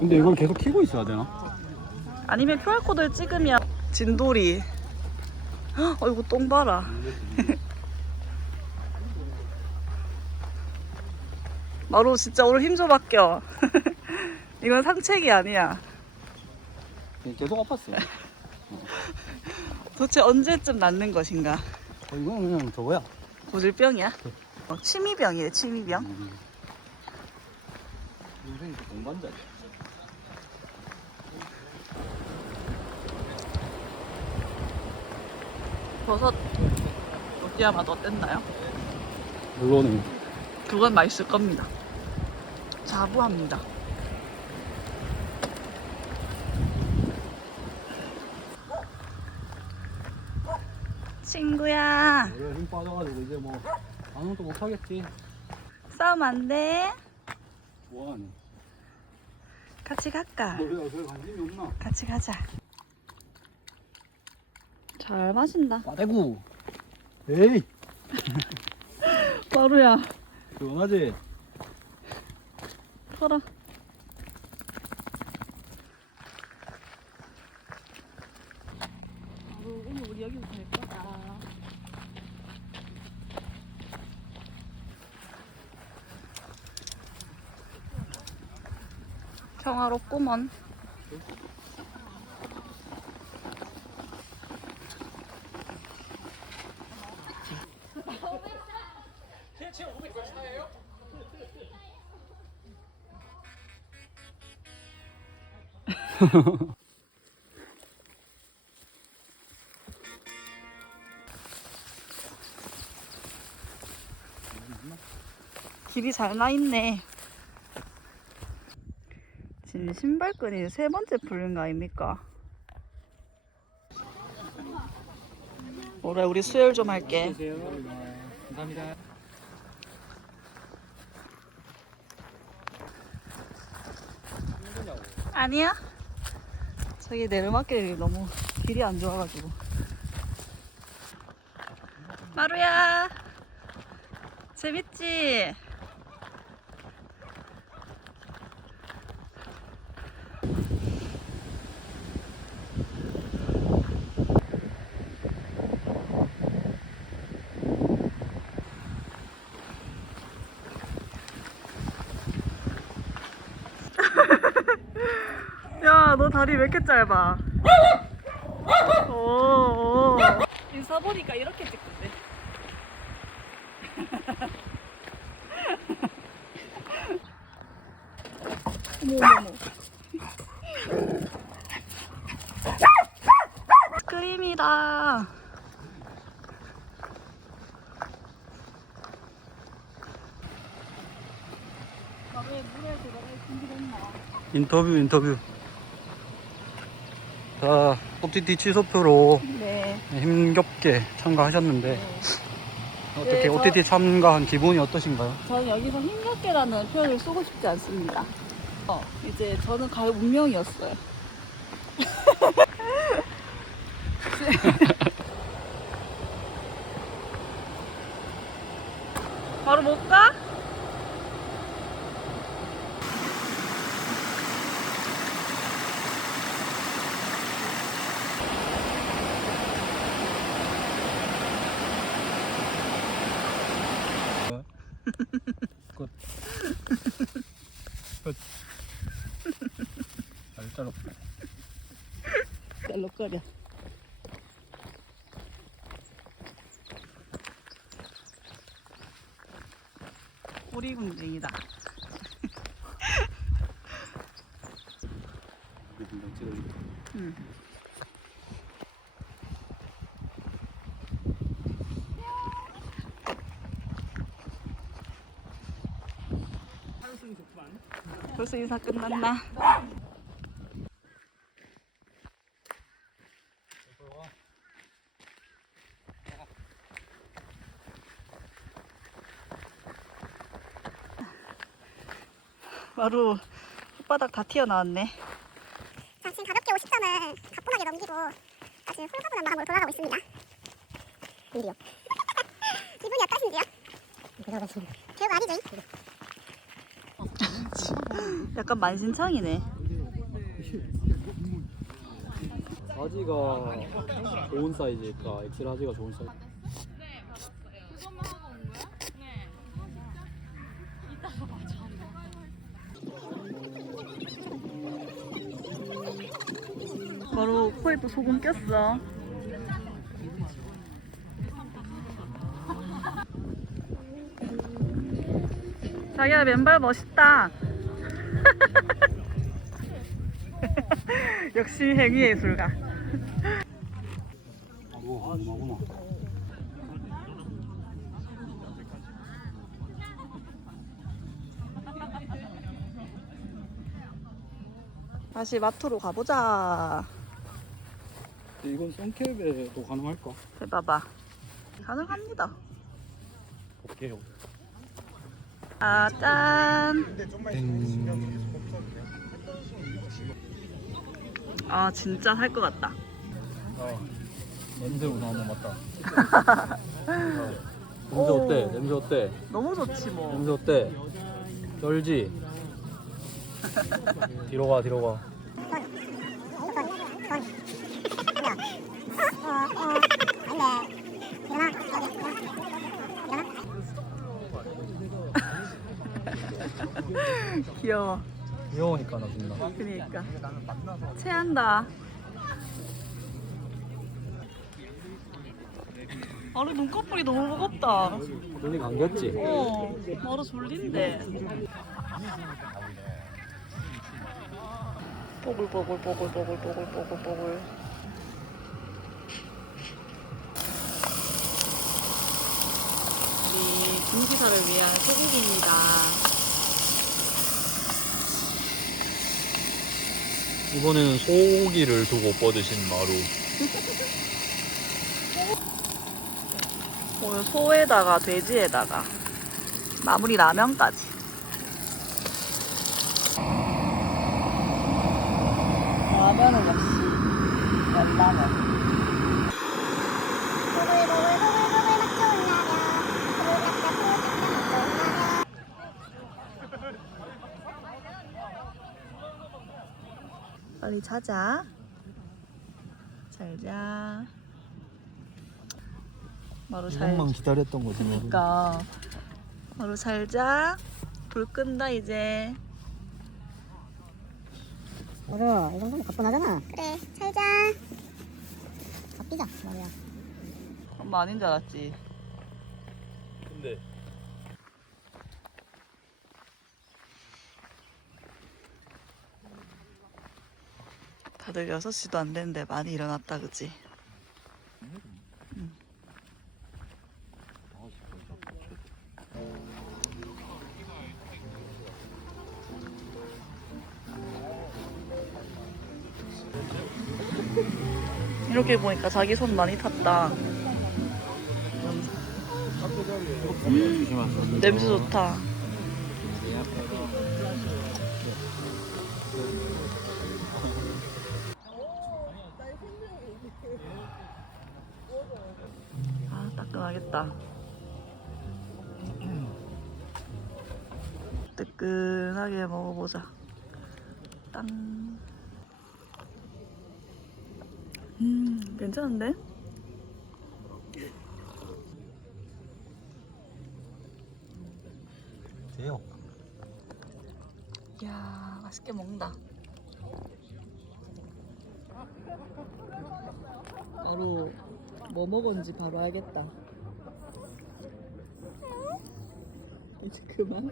근데 이걸 계속 키고 있어야 되나? 아니면 QR코드를 찍으면 진돌이 헉, 어이구 똥 봐라 마루 진짜 오늘 힘 좀 아껴 이건 상책이 아니야 계속 아팠어. 도대체 언제쯤 낫는 것인가 어, 이거는 그냥 저거야. 고질병이야? 어, 취미병이래 취미병 인생이 동반자지. 버섯 어디야 맛 어땠나요? 물론은 그건 맛있을 겁니다 자부합니다 친구야 우리가 힘 빠져가지고 이제 뭐 아무것도 못 하겠지. 싸움 안 돼? 뭐하니? 같이 갈까? 별 관심이 없나? 같이 가자 잘 마신다. 빠대구. 에이, 마루야. 시원하지? 털어. 마루 오늘 우리 여기서 갈 거다. 평화롭구먼 길이 잘 나 있네. 지금 신발끈이 세 번째 풀린 거 아닙니까? 올해 우리 수혈 좀 할게. 감사합니다. 아니야? 저기 내리막길이 너무 길이 안 좋아가지고. 마루야, 재밌지? 야, 너 다리 왜 이렇게 짧아? 오, 오. 인사 보니까 이렇게 찍던데. 어머, 어머, 어머. 스크림이다. 인터뷰 인터뷰. 자, OTT 취소표로 네. 힘겹게 참가하셨는데 어떻게 네, 저- OTT 참가한 기분이 어떠신가요? 저는 여기서 힘겹게라는 표현을 쓰고 싶지 않습니다. 어, 이제 저는 가요 운명이었어요. 바로 못 가? 끝. 끝. 잘 자랐다. 짤록거려. 오리궁뎅이다. 응. 벌써 인사 끝났나? 바로 혓바닥 다 튀어나왔네. 자, 지금 가볍게 50점을 가뿐하게 넘기고 자, 지금 홀가분한 마음으로 돌아가고 있습니다. 일이요. 기분이 어떠신지요? 별거 아니죠? 약간 만신창이네. 바지가 좋은 사이즈니까 엑셀 바지가 좋은 사이즈. 바로 코에 또 소금 꼈어. 자기야 맨발 멋있다. 역시 행위 예술가. 다시 마트로 가보자. 이건 선캡에도 가능할까? 해봐봐. 가능합니다. 볼게요. 아, 짠. 아, 진짜 살 것 같다. 아, 냄새 우선 한번 맡다. 냄새 오. 어때? 냄새 어때? 너무 좋지 뭐. 냄새 어때? 쩔지? 뒤로 가, 뒤로 가. 귀여워. 귀여우니까 나 준다. 그니까. 체한다. 바로 눈꺼풀이 너무 무겁다. 눈이 감겼지? 어, 바로 졸린데. 뽀글뽀글뽀글뽀글뽀글뽀글뽀글. 우리 김기사를 위한 소고기입니다. 이번에는 소고기를 두고 뻗으신 마루. 오늘 소에다가 돼지에다가 마무리 라면까지. 라면은 역시 연라면. 보글보글보글보글 맛 좋은 라면 부르작작 부르작작 맛 좋은 라면 빨리 자자. 잘 자. 바로 잘. 기다렸던 거지. 그러니까 바로 잘 자. 불 끈다 이제. 맞아 이 정도면 가뿐하잖아 그래 잘자 잡히자 말이야 엄마 아닌 줄 알았지. 근데 다들 6시도 안 됐는데 많이 일어났다 그지? 응. 이렇게 보니까 자기 손 많이 탔다. 냄새 좋다. 아, 따끈하겠다. 뜨끈하게 먹어보자. 땅. 음, 괜찮은데? 돼요. 이야, 맛있게 먹는다. 바로 뭐 먹었는지 바로 알겠다. 이제 그만.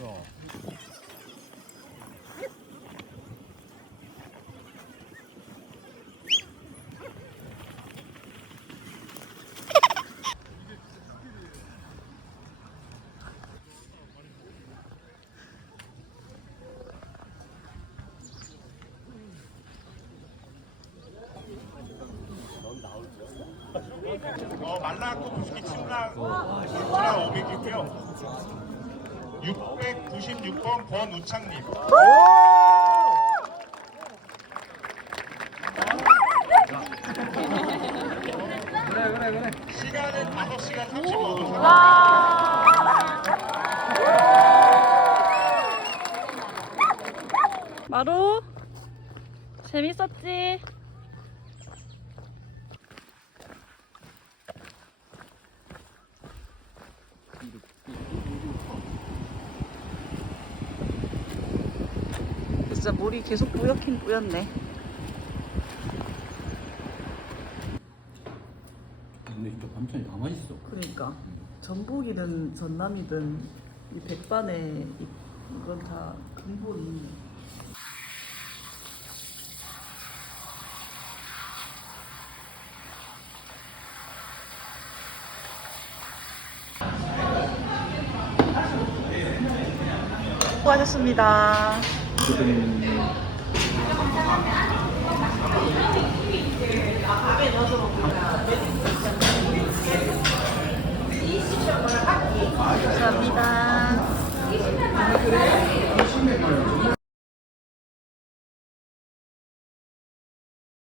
뭐야? 어, 말라고 무식이 침랑, 침랑 500이고요. 696번 권우창님. 시간은 5시간 35분. 마루 재밌었지? 물이 계속 뿌옇긴 뿌였네. 근데 진짜 반찬이 다 맛있어. 그러니까 전북이든 전남이든 이 백반에 이, 이건 다 근본이 수고하셨습 지금 감사합니다.